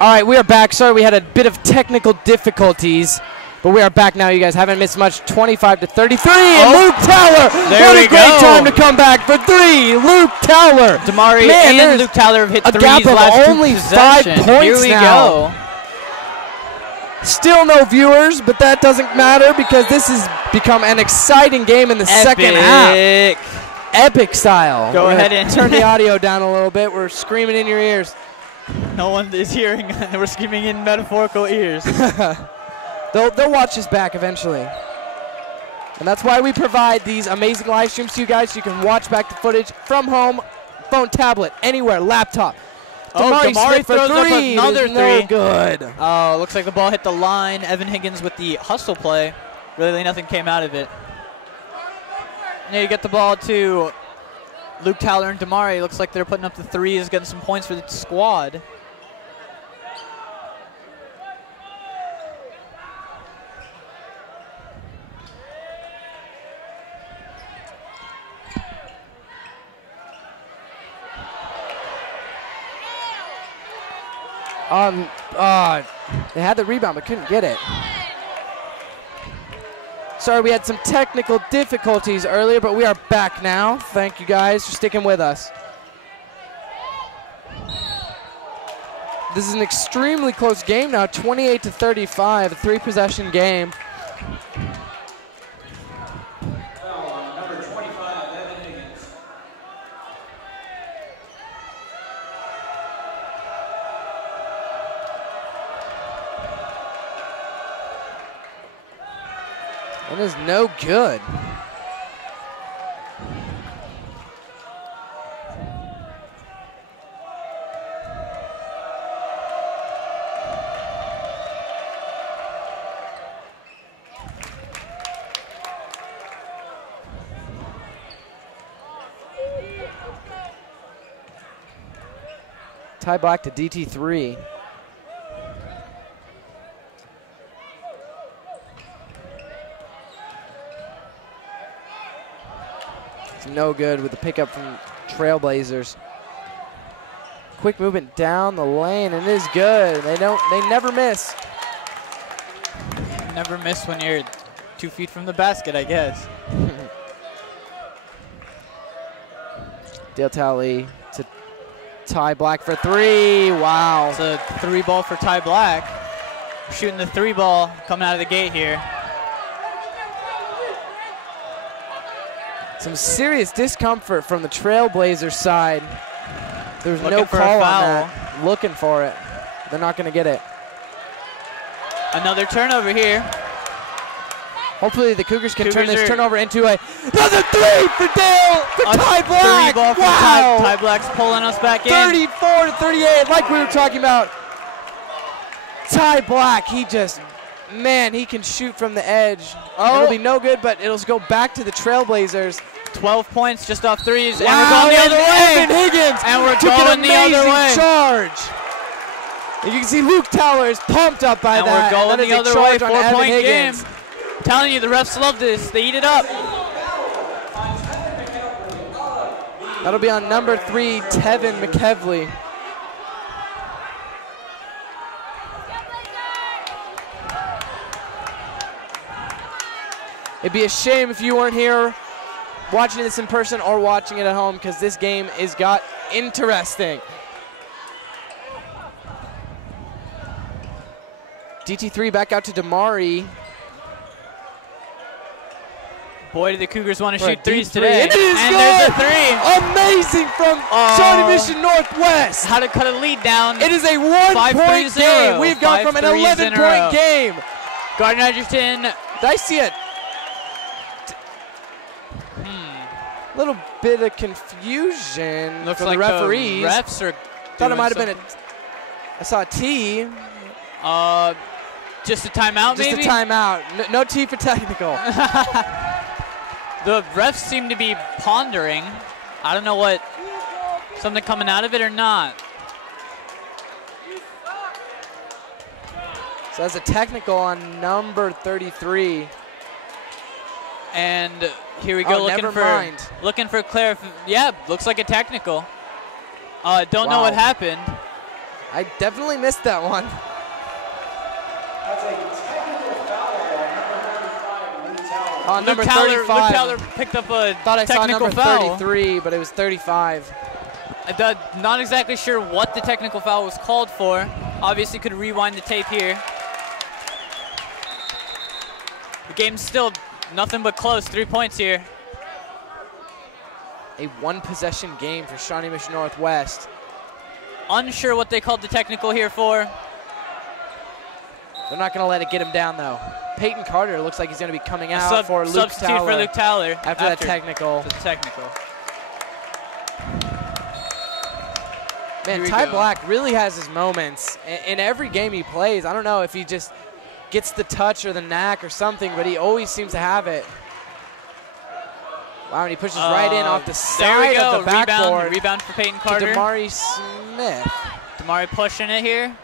All right, we are back. Sorry, we had a bit of technical difficulties, but we are back now. You guys haven't missed much. 25 to 33, and Luke Towler. What a great time to come back for 3. Luke Towler. Damari and Luke Towler have hit a threes gap of last only 2 5 possessions. points Here we now. go. Still no viewers, but that doesn't matter because this has become an exciting game in the second half. Epic style. Go ahead and turn the audio down a little bit. We're screaming in your ears. No one is hearing. We're screaming in metaphorical ears. They'll watch us back eventually. And that's why we provide these amazing live streams to you guys so you can watch back the footage from home, phone, tablet, anywhere, laptop. Damari throws up another 3. No good. Oh, looks like the ball hit the line. Evan Higgins with the hustle play. Really nothing came out of it. Now you get the ball to Luke Towler and Damari. Looks like they're putting up the 3s, getting some points for the squad. They had the rebound but couldn't get it. Sorry, we had some technical difficulties earlier, but we are back now. Thank you guys for sticking with us. This is an extremely close game now, 28 to 35, a 3-possession game. Number 25, Evan Higgins. That is no good. Tie back to DT3. It's no good with the pickup from Trailblazers. Quick movement down the lane, and it is good. They never miss. Never miss when you're 2 feet from the basket, I guess. Dale Talley to Ty Black for 3. Wow. It's a 3 ball for Ty Black. We're shooting the 3 ball coming out of the gate here. Some serious discomfort from the Trailblazers side. There's no Looking for a call on foul. that. Looking for it. They're not going to get it. Another turnover here. Hopefully the Cougars can turn this Cougars turnover into another 3 for Dale, for Ty Black. 3 ball for wow. Ty Black's pulling us back in. 34 to 38, like we were talking about. Ty Black, he can shoot from the edge. It'll be no good, but it'll go back to the Trailblazers. 12 points just off 3s, Wow, and we're going the other way. Evan Higgins And we're took going an the other amazing way. charge. And you can see Luke Towler is pumped up by And that. we're going that is the a other way. charge on Evan 4-point game. Higgins. Telling you, the refs love this. They eat it up. That'll be on number 3, Tevin McKevley. It'd be a shame if you weren't here watching this in person or watching it at home, because this game has got interesting. DT3 back out to Damari. Boy, do the Cougars want to For a shoot 3s deep today. And it is and good. there's a 3. Amazing from Shawnee Mission Northwest. How to cut a lead down. It is a 1-point game. We've gone from an 11-point game. Gardner Edgerton. Did I see it? Little bit of confusion Looks for like the referees. The refs are Thought it might have been I saw a T. Just a timeout, maybe? Just a timeout. No T for technical. The refs seem to be pondering. I don't know what, something coming out of it or not. So that's a technical on number 33. And here we go, looking for clarification. Yeah, looks like a technical. Don't know what happened. I definitely missed that one. That's a technical foul on number 35, Luke Towler. On number Luke Towler, 35. Luke Towler picked up a Thought I saw technical number foul. 33, but it was 35. I'm not exactly sure what the technical foul was called for. Obviously could rewind the tape here. The game's still nothing but close, 3 points here. A one-possession game for Shawnee Mission Northwest. Unsure what they called the technical here for. They're not going to let it get him down, though. Peyton Carter looks like he's going to be coming out for Luke Substitute Towler for Luke Towler after that technical. The technical. Man, Here we Ty go. Black really has his moments in every game he plays. I don't know if he just gets the touch or the knack or something, but he always seems to have it. Wow, and he pushes right in off the side of the backboard. Rebound for Peyton to Carter. Damari Smith. Damari pushing it here.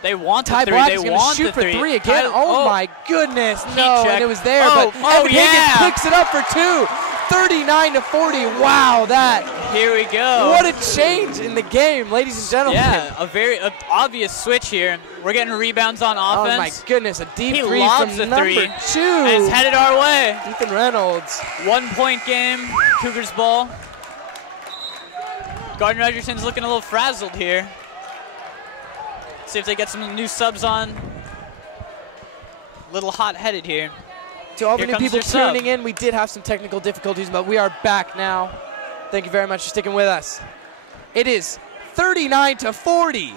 They want the Ty three. Black They is going to want shoot the for three. three again. Oh my goodness, no, check. and it was there, Oh, but oh, Evan yeah. Higgins picks it up for two. 39-40. Wow, that. Here we go. What a change in the game, ladies and gentlemen. Yeah, a very obvious switch here. We're getting rebounds on offense. Oh my goodness, a deep He three lobs from the number three, 2. And it's headed our way. Ethan Reynolds. 1 point game, Cougars ball. Gardner Edgerton's looking a little frazzled here. See if they get some new subs on. A little hot-headed here. To all the Here new comes people their sub. tuning in, we did have some technical difficulties, but we are back now. Thank you very much for sticking with us. It is 39-40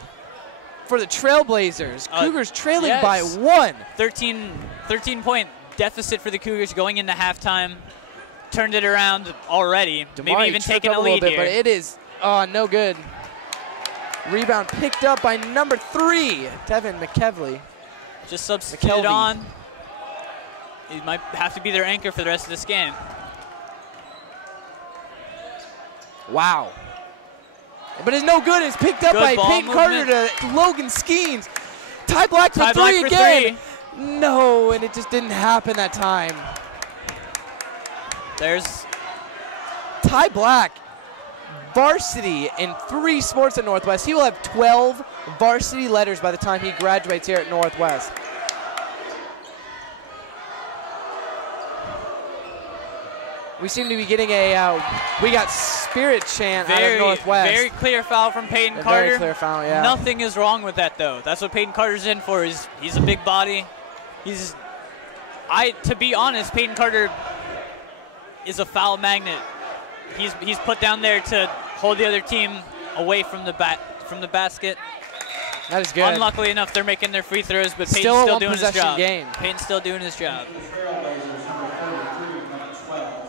for the Trailblazers. Cougars trailing yes. by 1. 13-point deficit for the Cougars going into halftime. Turned it around already. Maybe Damari even tripped taking up a little lead bit, here. but it is no good. Rebound picked up by number 3, Tevin McKevley. Just substituted McKelvey. on. He might have to be their anchor for the rest of this game. Wow. But it's no good. It's picked up Good by ball Peyton Carter movement. to Logan Skeens. Ty Black for Ty three Black for again. three. No, and it just didn't happen that time. There's Ty Black, varsity in 3 sports at Northwest. He will have 12 varsity letters by the time he graduates here at Northwest. We seem to be getting a we got spirit chant out of Northwest. very clear foul from Peyton A Carter. very clear foul, yeah. Nothing is wrong with that though. That's what Peyton Carter's in for. He's a big body. To be honest, Peyton Carter is a foul magnet. He's put down there to hold the other team away from the basket. That is good. Unluckily enough, they're making their free throws, but Peyton's Still a still doing his one-possession job. game. Peyton's still doing his job. Trailblazers, number 33, number 12.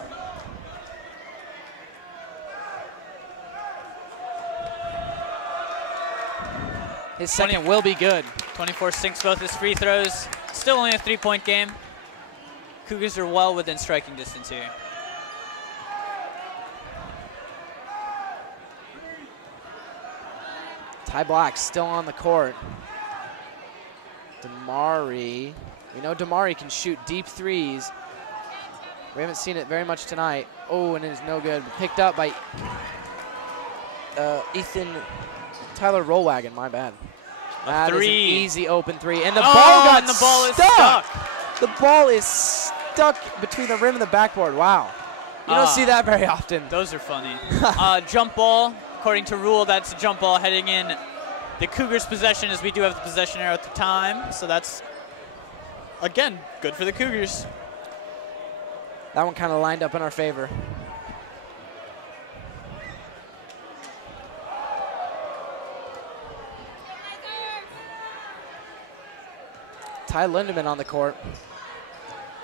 His second will be good. 24 sinks both his free throws. Still only a 3-point game. Cougars are well within striking distance here. Ty Black still on the court. Damari. We know Damari can shoot deep threes. We haven't seen it very much tonight. Oh, and it is no good. Picked up by Tyler Rollwagon, my bad. That is an easy open three. And the ball got stuck. The ball is stuck between the rim and the backboard. Wow. You don't see that very often. Those are funny. Jump ball. According to rule, that's a jump ball heading in the Cougars' possession, as we do have the possession arrow at the time. So that's, again, good for the Cougars. That one kind of lined up in our favor. Ty Lindemann on the court.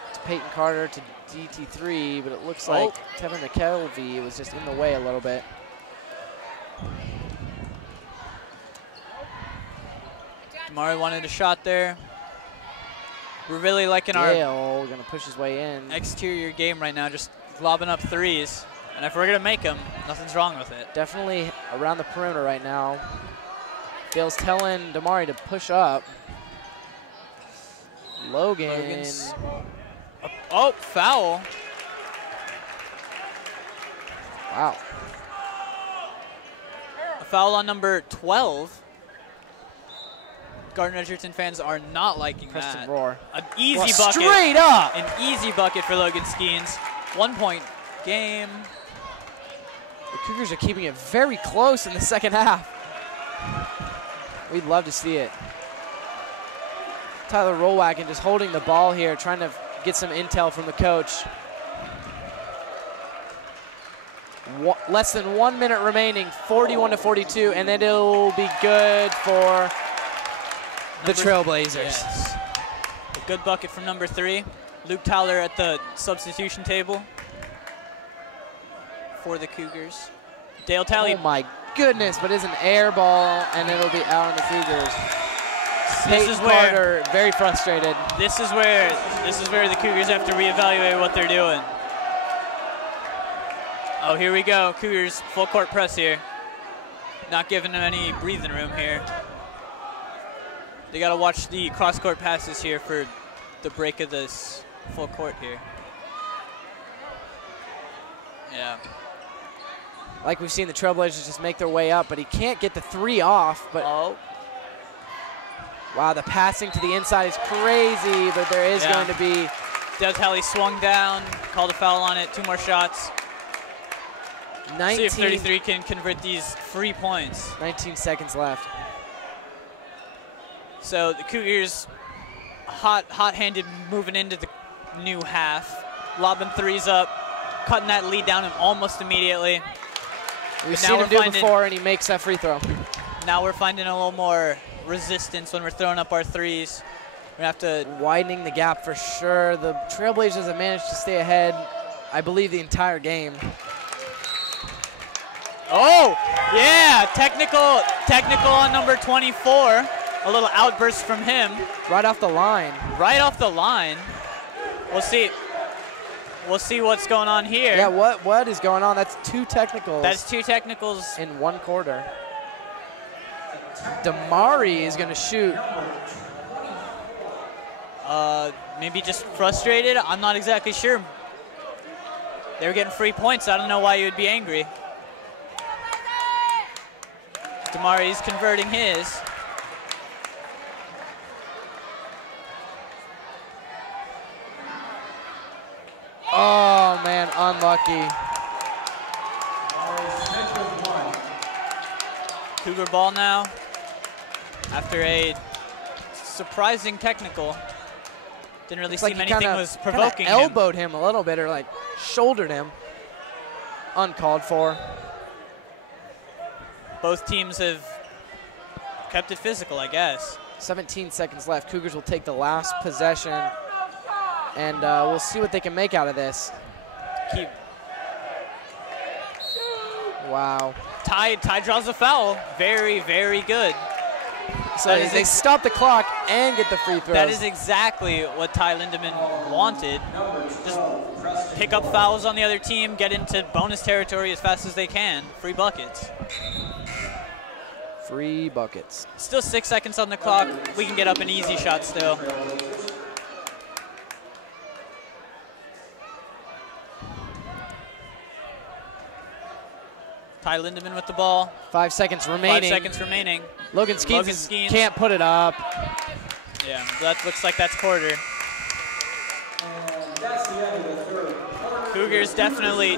It's Peyton Carter to DT3, but it looks like Tevin McKelvey was just in the way a little bit. Damari wanted a shot there. We're really liking Dale gonna push his way in. our exterior game right now, just lobbing up threes. And if we're gonna make them, nothing's wrong with it. Definitely around the perimeter right now. Dale's telling Damari to push up. Logan's oh, foul. Wow. A foul on number 12. Gardner Edgerton fans are not liking Preston that. Roar. An easy bucket. Straight up. An easy bucket for Logan Skeens. 1 point game. The Cougars are keeping it very close in the second half. We'd love to see it. Tyler Rollwagon just holding the ball here, trying to get some intel from the coach. Less than 1 minute remaining, 41-42, and then it'll be good for the Trailblazers. Yes. A good bucket from number 3. Luke Towler at the substitution table for the Cougars. Dale Talley. Oh my goodness, but it's an air ball, and it'll be out on the Cougars. Peyton Carter, very frustrated. This is where the Cougars have to reevaluate what they're doing. Oh, here we go. Cougars full court press here. Not giving them any breathing room here. They got to watch the cross-court passes here for the break of this full court here. Yeah. Like we've seen the Trailblazers just make their way up, but he can't get the 3 off. But wow, the passing to the inside is crazy, but there is going to be. Dale Talley swung down, called a foul on it, 2 more shots. 19, see if 33 can convert these free points. 19 seconds left. So the Cougars hot-handed moving into the new half. Lobbing 3s up, cutting that lead down almost immediately. We've seen him do it before, and he makes that free throw. Now we're finding a little more resistance when we're throwing up our 3s. We're gonna have to widening the gap for sure. The Trailblazers have managed to stay ahead, I believe, the entire game. Oh, yeah, technical on number 24. A little outburst from him. Right off the line. Right off the line. We'll see. We'll see what's going on here. Yeah, what is going on? That's 2 technicals. That's 2 technicals. In 1 quarter. Damari is going to shoot. Maybe just frustrated. I'm not exactly sure. They were getting free points. I don't know why you would be angry. Damari's converting his. Oh, man, unlucky. Cougar ball now after a surprising technical. Didn't really seem anything was provoking him. Elbowed him a little bit, or like shouldered him. Uncalled for. Both teams have kept it physical, I guess. 17 seconds left. Cougars will take the last possession, and we'll see what they can make out of this. Wow. Ty draws a foul. Very, very good. So they stop the clock and get the free throws. That is exactly what Ty Lindemann wanted. Just pick up fouls on the other team, get into bonus territory as fast as they can. Free buckets. Free buckets. Still 6 seconds on the clock. We can get up an easy shot still. Ty Lindemann with the ball. 5 seconds remaining. 5 seconds remaining. Logan Skeens can't put it up. Yeah, that looks like that's quarter. Cougars definitely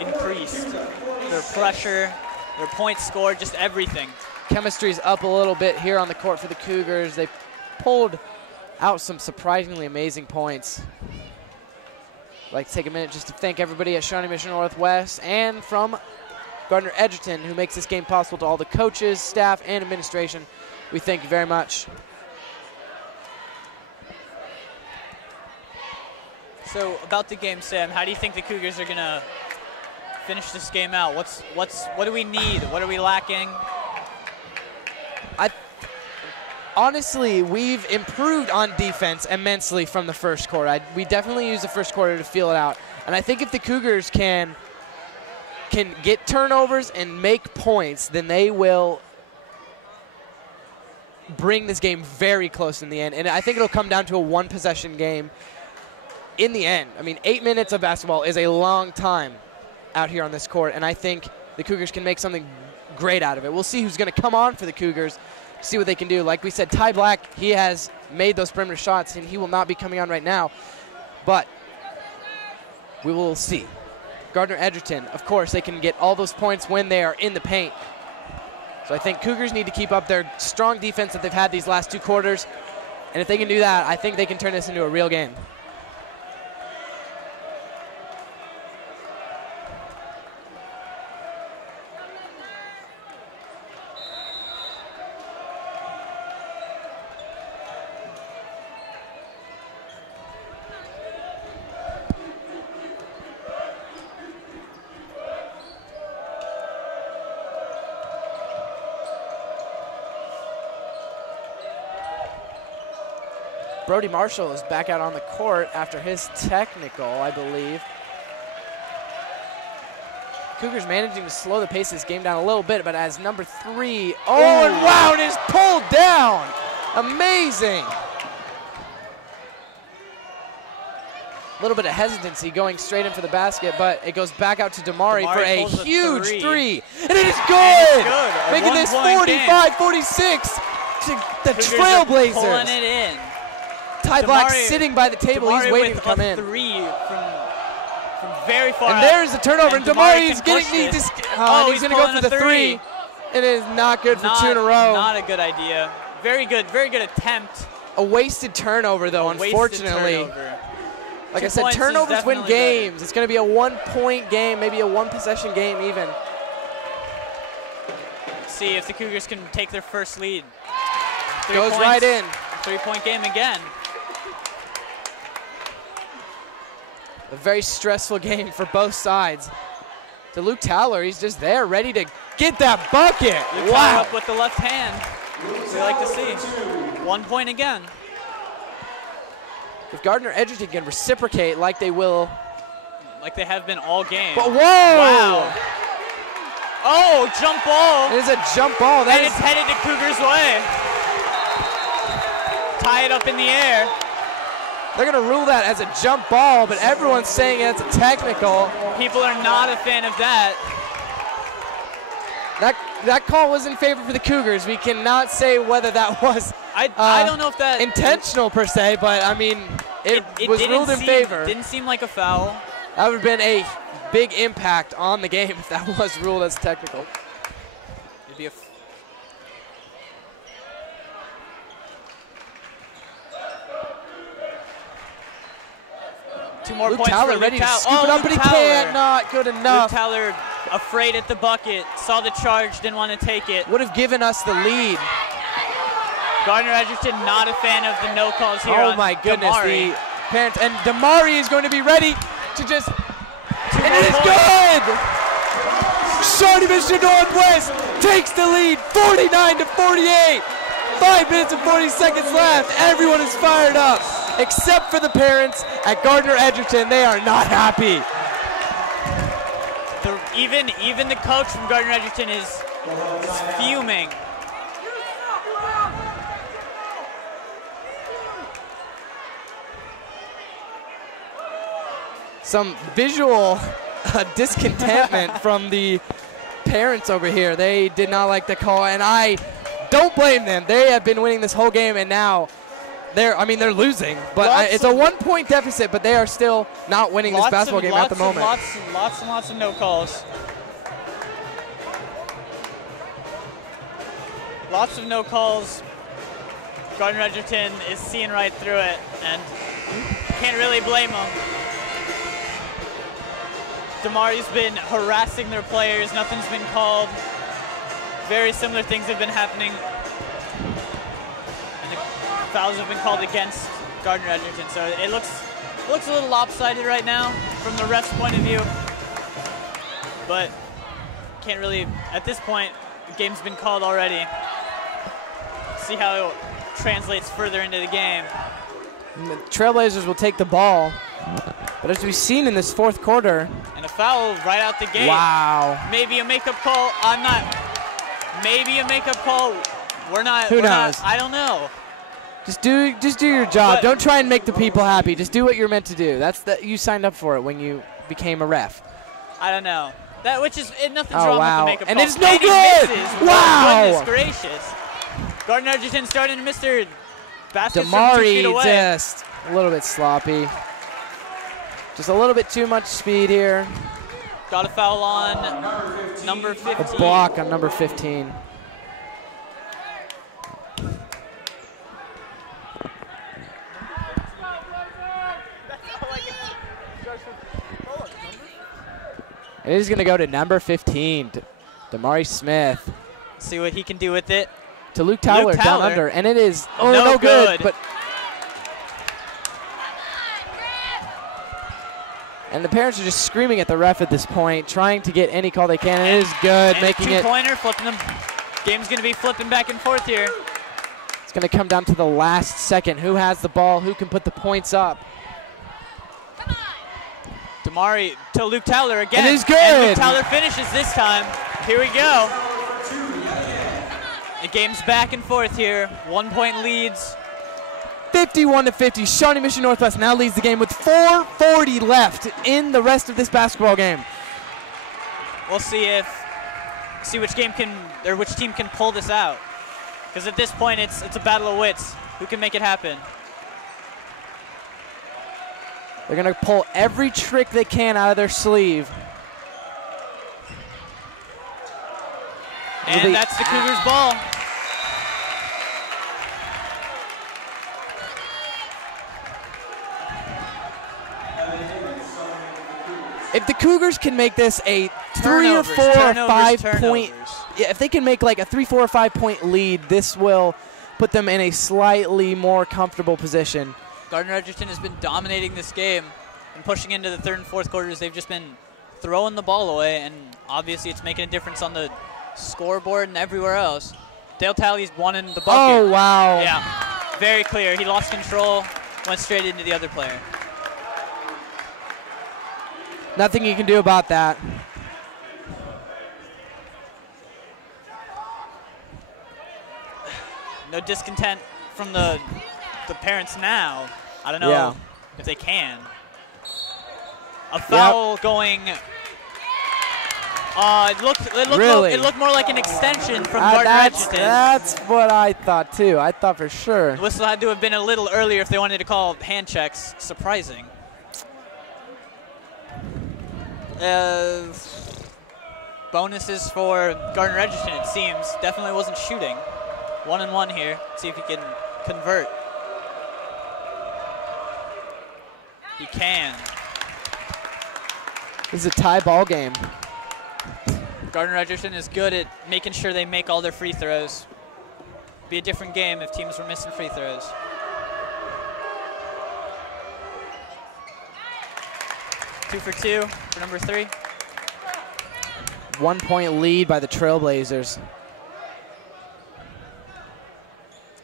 increased their pressure, their points scored, just everything. Chemistry's up a little bit here on the court for the Cougars. They pulled out some surprisingly amazing points. I'd like to take a minute just to thank everybody at Shawnee Mission Northwest and from Gardner Edgerton, who makes this game possible, to all the coaches, staff, and administration. We thank you very much. So about the game, Sam, how do you think the Cougars are gonna finish this game out? What do we need? What are we lacking? Honestly, we've improved on defense immensely from the first quarter. We definitely used the first quarter to feel it out. And I think if the Cougars can get turnovers and make points, then they will bring this game very close in the end. And I think it'll come down to a 1-possession game in the end. I mean, 8 minutes of basketball is a long time out here on this court, and I think the Cougars can make something great out of it. We'll see who's going to come on for the Cougars see what they can do. Like we said, Ty Black, he has made those perimeter shots, and he will not be coming on right now. But we will see. Gardner Edgerton, of course, they can get all those points when they are in the paint. So I think Cougars need to keep up their strong defense that they've had these last 2 quarters. And if they can do that, I think they can turn this into a real game. Brody Marshall is back out on the court after his technical, I believe. Cougars managing to slow the pace of this game down a little bit, but as number 3, and wow, it is pulled down. Amazing. A little bit of hesitancy going straight in for the basket, but it goes back out to Damari for a huge 3. And it is good. Making this 45-46 to the Trailblazers. Pulling it in. Ty Black sitting by the table. He's waiting to come in. 3 from very far and out. there's the turnover, and Damari is getting these. he's going to go for the 3. It is not good for 2 in a row. Not a good idea. Very good attempt. A wasted turnover, though, unfortunately. Like I said, turnovers win games. Better. It's going to be a 1-point game, maybe a 1-possession game even. See if the Cougars can take their first lead. Goes right in. 3-point game again. A very stressful game for both sides. To Luke Towler, he's just there, ready to get that bucket. Luke Towler up with the left hand. We like to see. 1 point again. If Gardner Edgerton can reciprocate like they will. Like they have been all game. But whoa! Wow. Oh, jump ball. It is a jump ball. And it's headed to Cougars' way. Tie it up in the air. They're going to rule that as a jump ball, but everyone's saying it's a technical. People are not a fan of that. That call was in favor for the Cougars. We cannot say whether that was I don't know if that intentional per se, but I mean, it was ruled in favor. Didn't seem like a foul. That would have been a big impact on the game if that was ruled as technical. It'd be a 2 more Luke points Towler for ready Luke to scoop it up, but he can't. Not good enough. Luke Towler afraid at the bucket, saw the charge, didn't want to take it. Would have given us the lead. Gardner Edgerton not a fan of the no calls here. Oh my goodness, Damari. the parents, and Damari is going to be ready to just, and it is good! Shawnee Mission Northwest takes the lead, 49-48. 5 minutes and 40 seconds left. Everyone is fired up, except for the parents at Gardner Edgerton. They are not happy. Even the coach from Gardner Edgerton is fuming. Some visual discontentment from the parents over here. They did not like the call, and I don't blame them. They have been winning this whole game, and now they're losing. But it's a 1-point deficit, but they are still not winning this basketball game at the moment. Lots and lots of no calls. Lots of no calls. Gardner Edgerton is seeing right through it, and can't really blame them. Damari's been harassing their players. Nothing's been called. Very similar things have been happening. And the fouls have been called against Gardner Edgerton. So it looks a little lopsided right now from the ref's point of view. But can't really, at this point, the game's been called already. See how it translates further into the game. And the Trailblazers will take the ball. But as we've seen in this fourth quarter. And a foul right out the gate. Wow. Maybe a makeup call. Maybe a makeup call. Who knows? I don't know. Just do your job. Don't try and make the people happy. Just do what you're meant to do. You signed up for it when you became a ref. I don't know. Nothing's wrong with the makeup call. And it's no good. Misses. Wow. Goodness gracious. Gardner Edgerton starting to miss their baskets from 2 feet Damari away. just a little bit sloppy. Just a little bit too much speed here. Got a foul on number 15. A block on number 15. It is going to go to number 15, Damari Smith. See what he can do with it. To Luke Towler, Luke down Towler. under, and it is No good. But and the parents are just screaming at the ref at this point, trying to get any call they can. And it is good, And making a it. two-pointer, flipping them. Game's going to be flipping back and forth here. It's going to come down to the last second. Who has the ball? Who can put the points up? Damari to Luke Towler again. It is good. And Luke Towler finishes this time. Here we go. The game's back and forth here. 1 point leads. 51-50. Shawnee Mission Northwest now leads the game with 4:40 left in the rest of this basketball game. We'll see which team can pull this out. Because at this point it's a battle of wits. Who can make it happen? They're going to pull every trick they can out of their sleeve. And that's the Cougars' ball. If the Cougars can make this a 3 or Turnovers, 4 or turnovers, 5 turnovers. point, yeah, if they can make like a 3, 4, or 5 point lead, this will put them in a slightly more comfortable position. Gardner Edgerton has been dominating this game and pushing into the third and fourth quarters. They've just been throwing the ball away, and obviously it's making a difference on the scoreboard and everywhere else. Dale Talley's won in the bucket. Oh, wow. Yeah, very clear. He lost control, went straight into the other player. Nothing you can do about that. No discontent from the parents now. I don't know if they can. A foul going. It looked more like an extension from Gardner Edgerton. That's what I thought too. I thought for sure. The whistle had to have been a little earlier if they wanted to call hand checks. Surprising. Bonuses for Gardner Edgerton, it seems. Definitely wasn't shooting. 1-and-1 here. See if he can convert. He can. This is a tie ball game. Gardner Edgerton is good at making sure they make all their free throws. Be a different game if teams were missing free throws. Two for two for number 3. 1 point lead by the Trailblazers.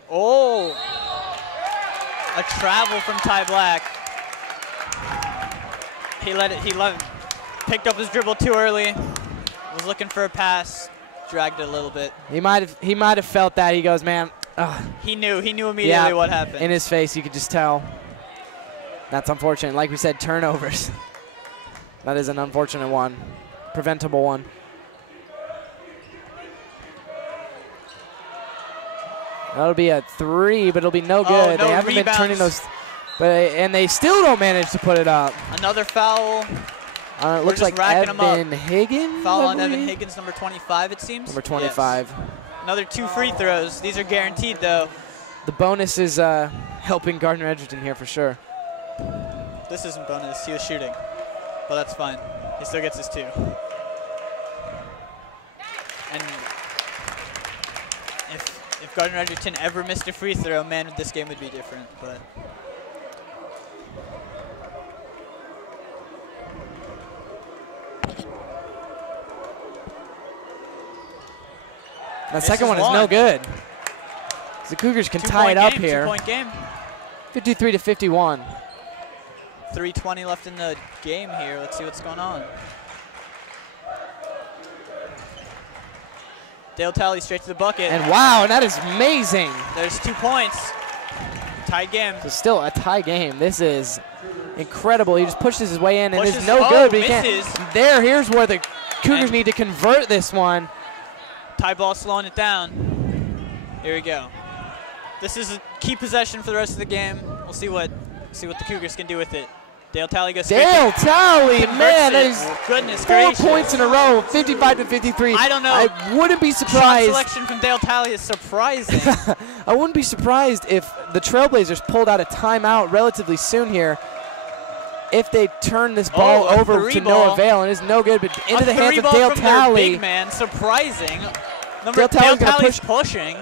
Oh, a travel from Ty Black. Picked up his dribble too early. Was looking for a pass, dragged it a little bit. He might have felt that. He goes, man. He knew immediately what happened. In his face, you could just tell. That's unfortunate. Like we said, turnovers. That is an unfortunate one, preventable one. That'll be a 3, but it'll be no good. No they haven't rebounds. been turning those, and they still don't manage to put it up. Another foul. It looks like Evan Higgins. Foul on Evan Higgins, number 25, it seems. Number 25. Yes. Another 2 free throws. These are guaranteed, though. The bonus is helping Gardner Edgerton here for sure. This isn't bonus. He was shooting, but that's fine. He still gets his 2. And if Gardner Edgerton ever missed a free throw, man, this game would be different. But that second one is no good. The Cougars can tie it up here. 2-point game. 53-51. 3:20 left in the game here. Let's see what's going on. Dale Talley straight to the bucket. And wow, that is amazing. There's 2 points. Tied game. So still a tie game. This is incredible. He just pushes his way in, and Pushes- it's no oh, good. But misses. Here's where the Cougars And- need to convert this one. Tie ball slowing it down. Here we go. This is a key possession for the rest of the game. We'll see what the Cougars can do with it. Dale Talley goes straight. Dale Talley, man, that is goodness 4 gracious. points in a row, 55 to 53. I don't know. I wouldn't be surprised. Shot selection from Dale Talley is surprising. I wouldn't be surprised if the Trailblazers pulled out a timeout relatively soon here. If they turn this ball over to no avail, and it's no good, but into the hands of Dale Talley. Big man, surprising. Dale Talley's pushing.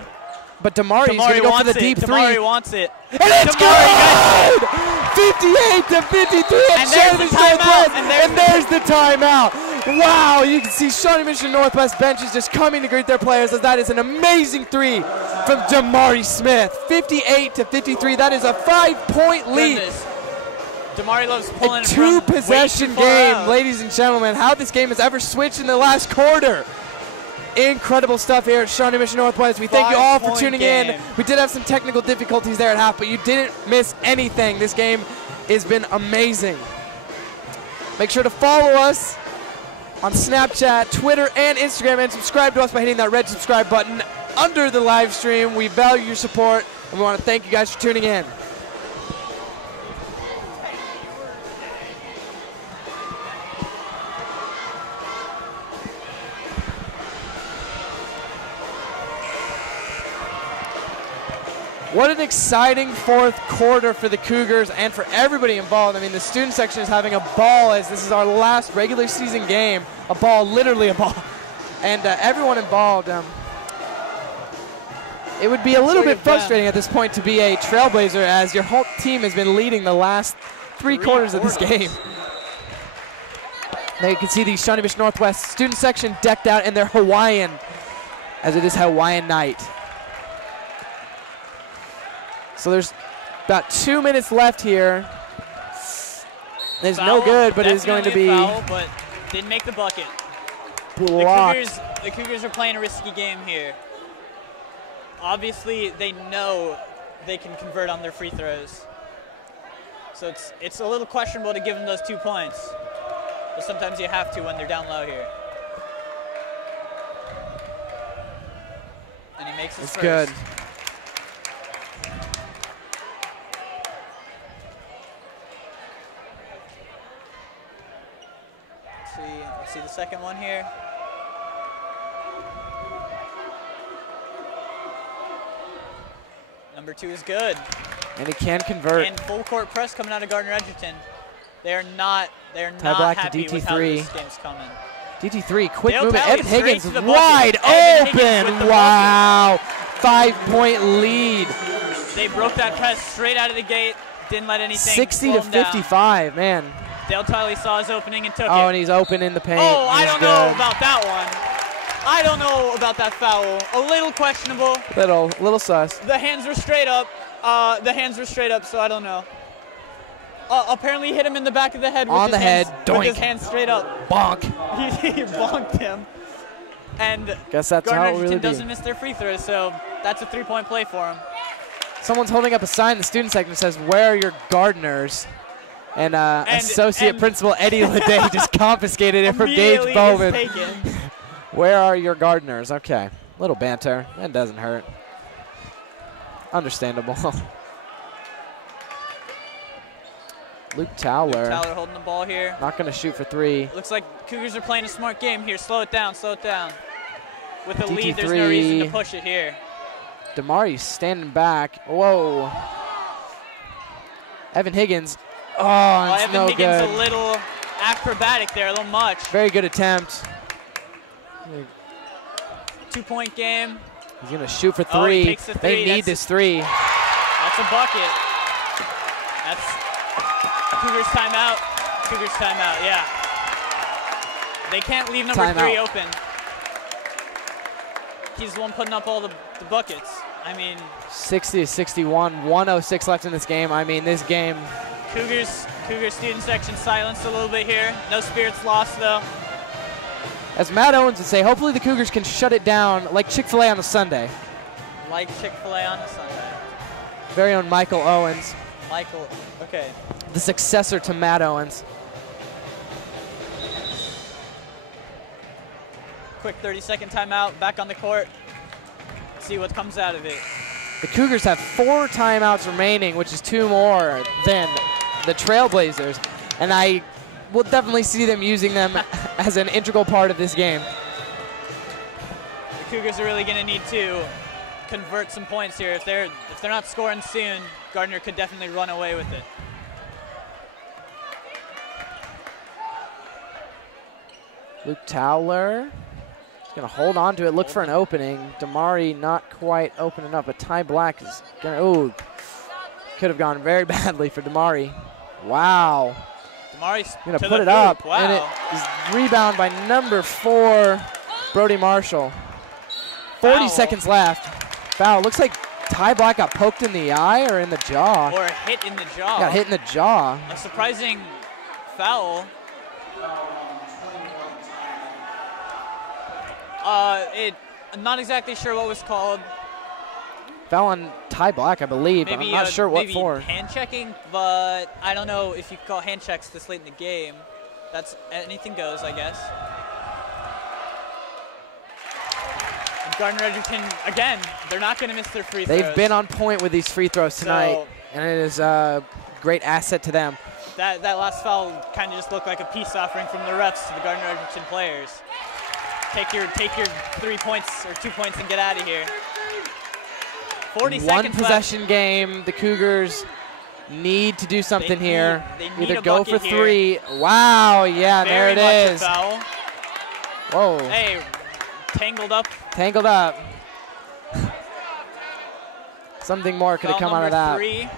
But Damari's going to go for the deep three. Damari wants it. And it's good! 58 to 53 at Shawnee Mission Northwest. And there's the timeout. Wow, you can see Shawnee Mission Northwest benches just coming to greet their players, as that is an amazing three from Damari Smith. 58 to 53. That is a 5-point lead. Goodness. Damari loves pulling a two-possession game, ladies and gentlemen. How this game has ever switched in the last quarter. Incredible stuff here at Shawnee Mission Northwest. We thank you all for tuning in. We did have some technical difficulties there at half, but you didn't miss anything. This game has been amazing. Make sure to follow us on Snapchat, Twitter, and Instagram, and subscribe to us by hitting that red subscribe button under the live stream. We value your support, and we want to thank you guys for tuning in. What an exciting fourth quarter for the Cougars and for everybody involved. I mean, the student section is having a ball, as this is our last regular season game. A ball, literally a ball. And everyone involved. It would be a little bit frustrating at this point to be a Trailblazer, as your whole team has been leading the last three quarters of this game. Now you can see the Shawnee Mission Northwest student section decked out in their Hawaiian, as it is Hawaiian night. So there's about 2 minutes left here. It's no good, but it is going to be foul, but didn't make the bucket. Blocked. The Cougars are playing a risky game here. Obviously, they know they can convert on their free throws. So it's a little questionable to give them those 2 points. But sometimes you have to when they're down low here. And he makes his first. Good. Let's see the second one here. Number 2 is good. And he can convert. And full court press coming out of Gardner Edgerton. They're not happy with how this game's coming. DT3, quick Dale movement. Talley Evan Higgins wide open. Wow. 5-point lead. They broke that press straight out of the gate. Didn't let anything 60 to 55, man. Dale Talley saw his opening and took it. Oh, and he's open in the paint. Oh, I don't know about that one. I don't know about that foul. A little questionable. Little sus. The hands were straight up. So I don't know. Apparently he hit him in the back of the head with his hands straight up. Bonk. He bonked him. And guess that's Gardner how it really doesn't miss their free throws, so that's a 3-point play for him. Someone's holding up a sign in the student section that says, "Where are your Gardeners?" And Associate Principal Eddie Leday just confiscated it from Gage Bowman. Where are your Gardeners? Okay, little banter. That doesn't hurt. Understandable. Luke Towler holding the ball here. Not going to shoot for 3. Looks like Cougars are playing a smart game here. Slow it down. With a lead, there's no reason to push it here. Damari standing back. Whoa. Evan Higgins. Oh, it's no good. Evan Higgins a little acrobatic there, a little much. Very good attempt. 2-point game. He's going to shoot for 3. Oh, he takes the 3. They need this 3. That's a bucket. That's Cougars timeout. Yeah. They can't leave number 3 open. He's the one putting up all the buckets. I mean, 60 to 61, 106 left in this game. I mean, this game. Cougars student section silenced a little bit here. No spirits lost, though. As Matt Owens would say, hopefully the Cougars can shut it down like Chick-fil-A on a Sunday. Like Chick-fil-A on a Sunday. Very own Michael Owens. Michael, okay. The successor to Matt Owens. Quick 30-second timeout, back on the court. See what comes out of it. The Cougars have 4 timeouts remaining, which is 2 more than the Trailblazers, and I will definitely see them using them as an integral part of this game. The Cougars are really going to need to convert some points here. If they're not scoring soon, Gardner could definitely run away with it. Luke Towler is going to hold on to it, look for an opening. Damari not quite opening up, but Ty Black is going to, ooh, could have gone very badly for Damari. Wow. Damari's going to put it up, wow. and it is rebound by number 4, Brody Marshall. 40 Foul. seconds left. Foul. Looks like Ty Black got poked in the eye or in the jaw. Or hit in the jaw. Got hit in the jaw. A surprising foul. I'm not exactly sure what was called. Foul on Ty Black, I believe. Maybe, I'm not sure what maybe for. Hand checking, but I don't know if you call hand checks this late in the game. That's anything goes, I guess. And Gardner Edgerton, again, they're not going to miss their free throws. They've been on point with these free throws tonight, and it is a great asset to them. That last foul kind of just looked like a peace offering from the refs to the Gardner Edgerton players. Take your 3 points or 2 points and get out of here. 40 seconds left. One possession game. The Cougars need to do something here. They need Either a go for bucket 3. here. Wow, yeah, Very there it is. much a foul. Whoa. Hey, tangled up. Tangled up. Something more could have come out of that. 3.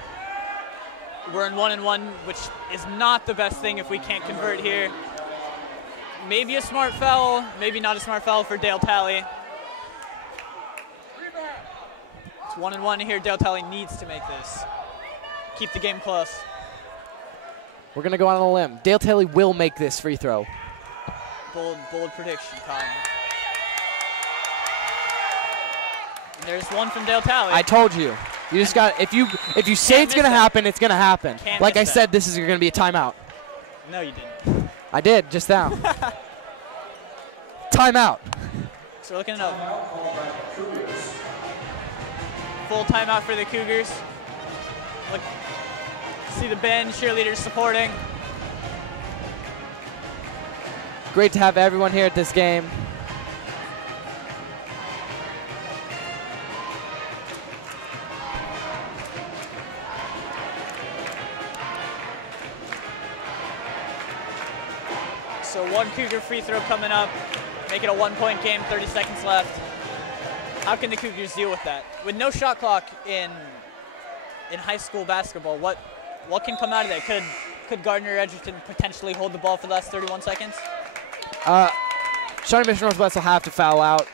We're in 1-1, which is not the best thing if we can't convert here. Maybe a smart foul, maybe not a smart foul for Dale Talley. It's 1-1 here. Dale Talley needs to make this. Keep the game close. We're going to go out on a limb. Dale Talley will make this free throw. Bold prediction, Colin. And there's one from Dale Talley. I told you. You just got, if you say it's going to happen, it's going to happen. Like I said, this is going to be a timeout. No, you didn't. I did just now. Timeout. So we're looking at full timeout for the Cougars. Look, see the band cheerleaders supporting. Great to have everyone here at this game. So 1 Cougar free throw coming up. Make it a 1-point game, 30 seconds left. How can the Cougars deal with that? With no shot clock in high school basketball, what can come out of that? Could Gardner Edgerton potentially hold the ball for the last 31 seconds? Shawnee Mission Northwest will have to foul out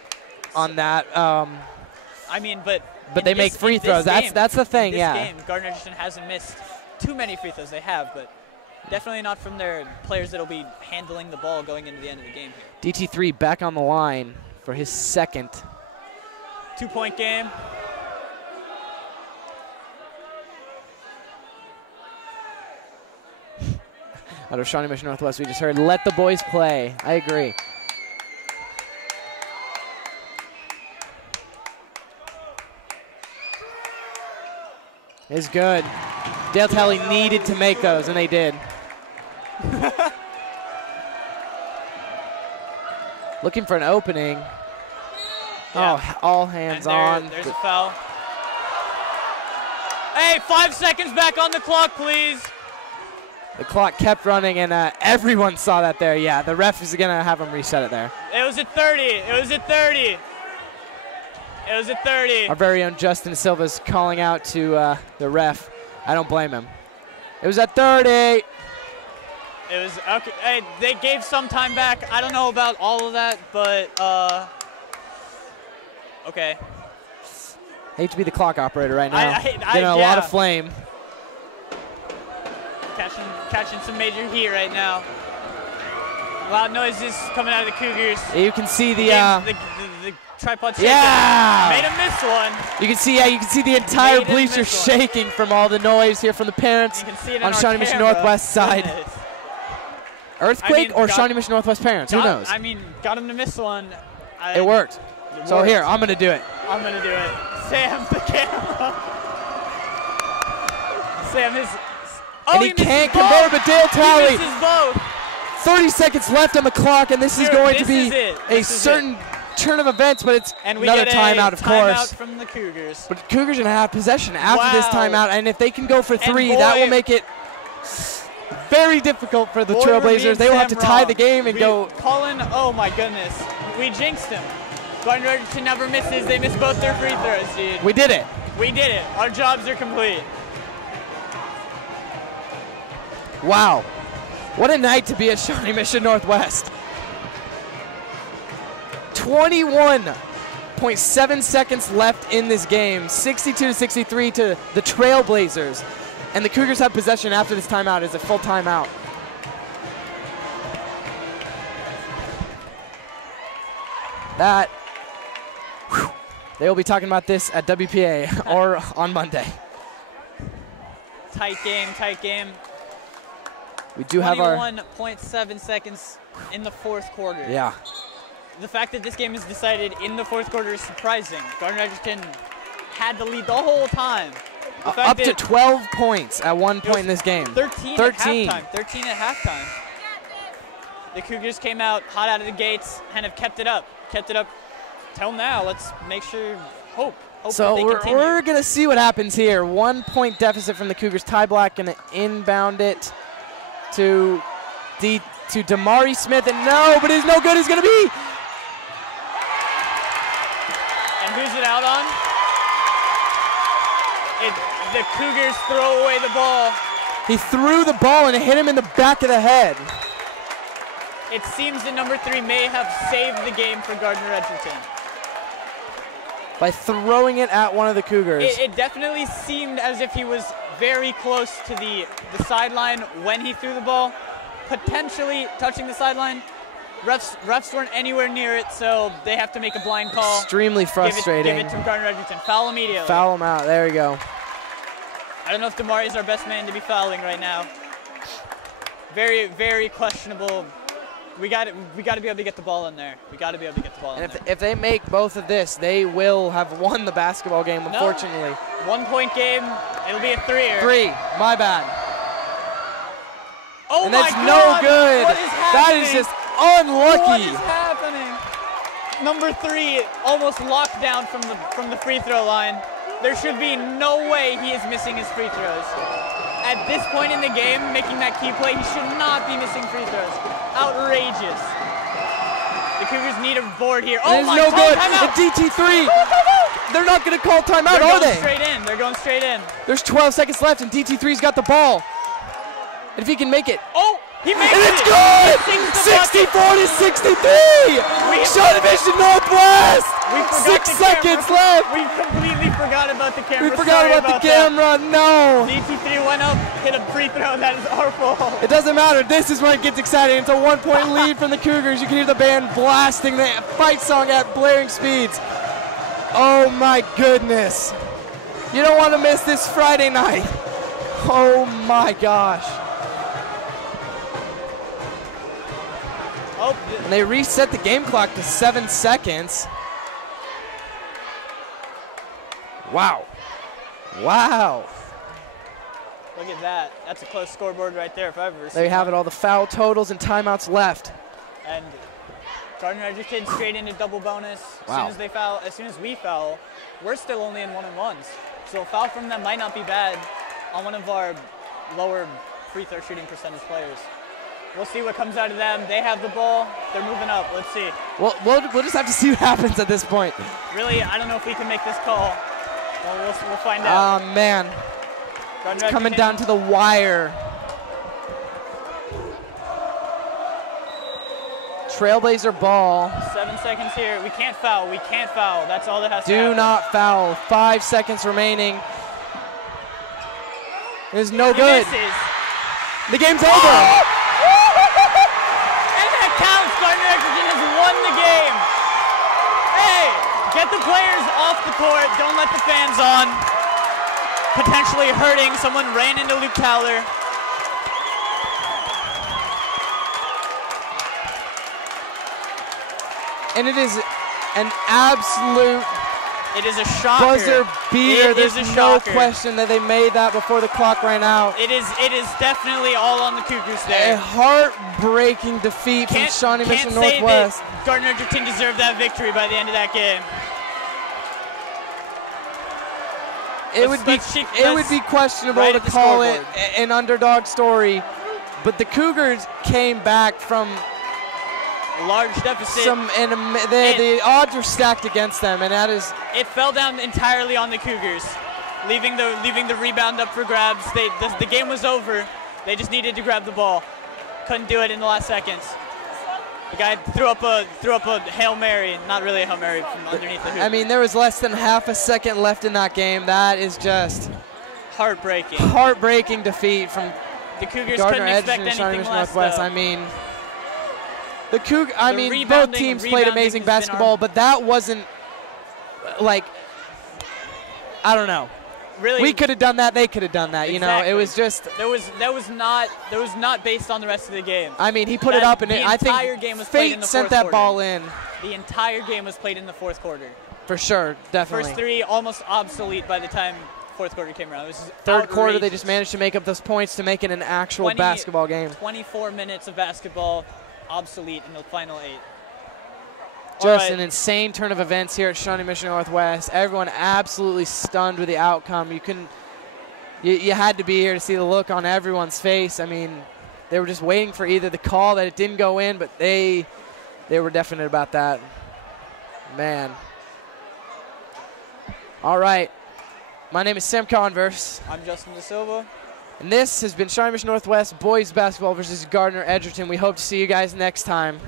on that. I mean, but they make free throws. That's the thing, in this yeah. game, Gardner Edgerton hasn't missed too many free throws. They have, but definitely not from their players that'll be handling the ball going into the end of the game here. DT3 back on the line for his second. 2-point game. Out of Shawnee Mission Northwest, we just heard, let the boys play. I agree. It's good. Dale Talley needed to make those, and they did. Looking for an opening. Yeah. Oh, all hands on. There's a foul. Hey, 5 seconds back on the clock, please. The clock kept running, and everyone saw that there. Yeah, the ref is going to have him reset it there. It was at 30. It was at 30. It was at 30. Our very own Justin Silva's calling out to the ref. I don't blame him. It was at 30. It was okay. Hey, they gave some time back. I don't know about all of that, but okay. Hate to be the clock operator right now. Getting a yeah. lot of flame. Catching some major heat right now. Loud noises coming out of the Cougars. You can see the tripod shaking. Yeah! Made him miss one. You can see the entire bleachers shaking from all the noise here from the parents on Shawnee Mission Northwest side. Earthquake or Shawnee Mission Northwest parents? Who knows? I mean, got him to miss one. It worked. So here, I'm going to do it. I'm going to do it. Sam, the camera. Sam is... Oh, and he can't convert, but Dale Talley. He misses both. 30 seconds left on the clock, and this is going to be a certain turn of events, but it's another timeout, of course. Timeout from the Cougars. But Cougars are going to have possession after this timeout, and if they can go for three, that will make it very difficult for the Trailblazers. They will have to tie the game and go. Colin, oh my goodness. We jinxed him. Gardner Edgerton never misses. They miss both their free throws, dude. We did it. We did it. Our jobs are complete. Wow. What a night to be at Shawnee Mission Northwest. 21.7 seconds left in this game. 62-63 to the Trailblazers. And the Cougars have possession after this timeout. It's a full timeout. They will be talking about this at WPA or on Monday. Tight game, tight game. We do have our 21.7 seconds in the fourth quarter. Yeah. The fact that this game is decided in the fourth quarter is surprising. Gardner Edgerton had the lead the whole time. Up to 12 points at one point in this game. 13 at halftime. 13 at halftime. The Cougars came out hot out of the gates and have kept it up. Kept it up till now. Let's make sure, hope so that they continue. we're going to see what happens here. 1 point deficit from the Cougars. Ty Black going to inbound it to Damari Smith, and no, but it's no good. It's going to be. And who's it out on? The Cougars throw away the ball. He threw the ball and it hit him in the back of the head. It seems that number 3 may have saved the game for Gardner Edgerton. By throwing it at one of the Cougars. It definitely seemed as if he was very close to the sideline when he threw the ball, potentially touching the sideline. Refs weren't anywhere near it, so they have to make a blind call. Extremely frustrating. Give it to Gardner Edgerton. Foul immediately. Foul him out. There we go. I don't know if Damari is our best man to be fouling right now. Very, very questionable. We got to be able to get the ball in there. We got to be able to get the ball in there. If they make both of this, they will have won the basketball game, unfortunately. 1 point game. It'll be a 3-er. 3. My bad. Oh and my that's God. no good. What is happening? That is just unlucky. What is happening? Number 3 almost locked down from the free throw line. There should be no way he is missing his free throws. At this point in the game, making that key play, he should not be missing free throws. Outrageous. The Cougars need a board here. Oh my God, no good. Timeout. The DT3. They're not going to call timeout, are they? They're going straight in. There's 12 seconds left, and DT3's got the ball. And if he can make it. Oh, he makes it. And it's good! 64-63! Shawnee Mission Northwest! 6 seconds left! We completely forgot about the camera. We forgot about the camera, no! DT3 went up, hit a free throw, that is our fault. It doesn't matter, this is when it gets exciting. It's a 1 point lead from the Cougars. You can hear the band blasting the fight song at blaring speeds. Oh my goodness. You don't want to miss this Friday night. Oh my gosh. Oh, and they reset the game clock to 7 seconds. Wow. Wow. Look at that. That's a close scoreboard right there if I've ever seen. There you have it, all the foul totals and timeouts left. And Gardner Edgerton straight into double bonus. Wow. As soon as we foul, we're still only in 1-and-1s. So a foul from them might not be bad on one of our lower free throw shooting percentage players. We'll see what comes out of them. They have the ball. They're moving up. Let's see. Well, we'll just have to see what happens at this point. Really, I don't know if we can make this call. Well, we'll find out. Oh, man. It's coming down to the wire. Trailblazer ball. 7 seconds here. We can't foul. We can't foul. That's all that has to happen. Do not foul. 5 seconds remaining. It is no good. Misses. The game's over. And that counts. Gardner Edgerton has won the game. Hey, get the players off the court. Don't let the fans on. Potentially hurting. Someone ran into Luke Towler. And it is an absolute It is a shocker. buzzer beater. It is There's a no shocker. question that they made that before the clock ran out. It is definitely all on the Cougars A there. heartbreaking defeat from Shawnee Mission Can't say Northwest. that Gardner Edgerton deserved that victory by the end of that game. It would be questionable right to at the call it scoreboard. an underdog story, but the Cougars came back from A large deficit. the odds were stacked against them, and that is It fell down entirely on the Cougars, leaving the rebound up for grabs. The game was over. They just needed to grab the ball. Couldn't do it in the last seconds. The guy threw up a Hail Mary, not really a Hail Mary, from underneath the hoop. I mean, there was less than half a second left in that game. That is just heartbreaking defeat from The Cougars Gardner couldn't expect Edgerton and Shawnee anything Mission less. Northwest. though. I mean, both rebounding teams played has amazing been basketball, but that wasn't like, I don't know. Really, We could have done that. They could have done that. You know, it Exactly. was just. that was not based on the rest of the game. I mean, he put it That- up, and the I entire think game was played in fate the sent fourth that quarter. ball in The entire game was played in the fourth quarter. for sure. Definitely. First three almost obsolete by the time fourth quarter came around. It was Third quarter, they outrageous. just managed to make up those points to make it an actual basketball game. 24 minutes of basketball obsolete in the final 8. Just All right. an insane turn of events here at Shawnee Mission Northwest. Everyone absolutely stunned with the outcome. You had to be here to see the look on everyone's face. I mean, they were just waiting for either the call that it didn't go in, but they were definite about that. Man. All right. My name is Sam Converse, I'm Justin De Silva. and this has been Shawnee Mission Northwest boys basketball versus Gardner Edgerton. We hope to see you guys next time.